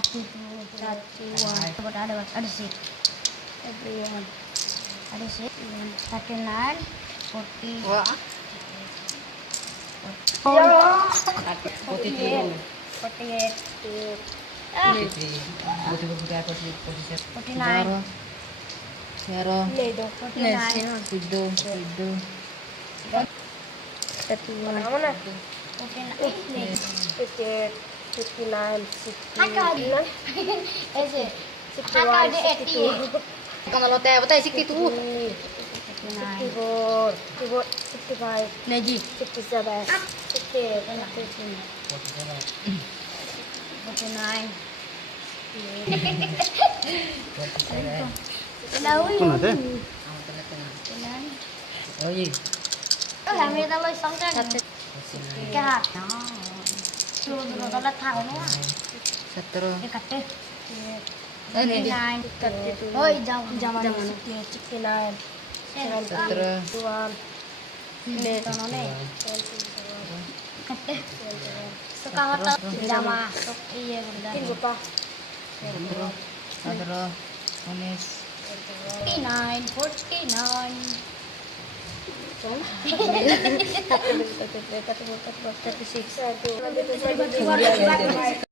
32, 31. But ada sih. Everyone. Ada sih. 39, 40. Wah. 48. 48. 49. Zero. 49. Tido. 31. 49. 58, 59, 60. Ese. 61, 62, Kalau teh apa teh sik itu. 59. 64, 65, Neji. 67, 68, 49. Kuna teh? 49. Oh iya. Kami ta lôi xong cái hạt nó nó là thảo nó Setero. cái cắt đi Eh Neji. 59 ôi jauh Zaman jauh 69, Setero. 71, ini tono nih cắt đi sekarang udah masuk iya udah Tinggal pa. Setero. Ones. 49 49 36,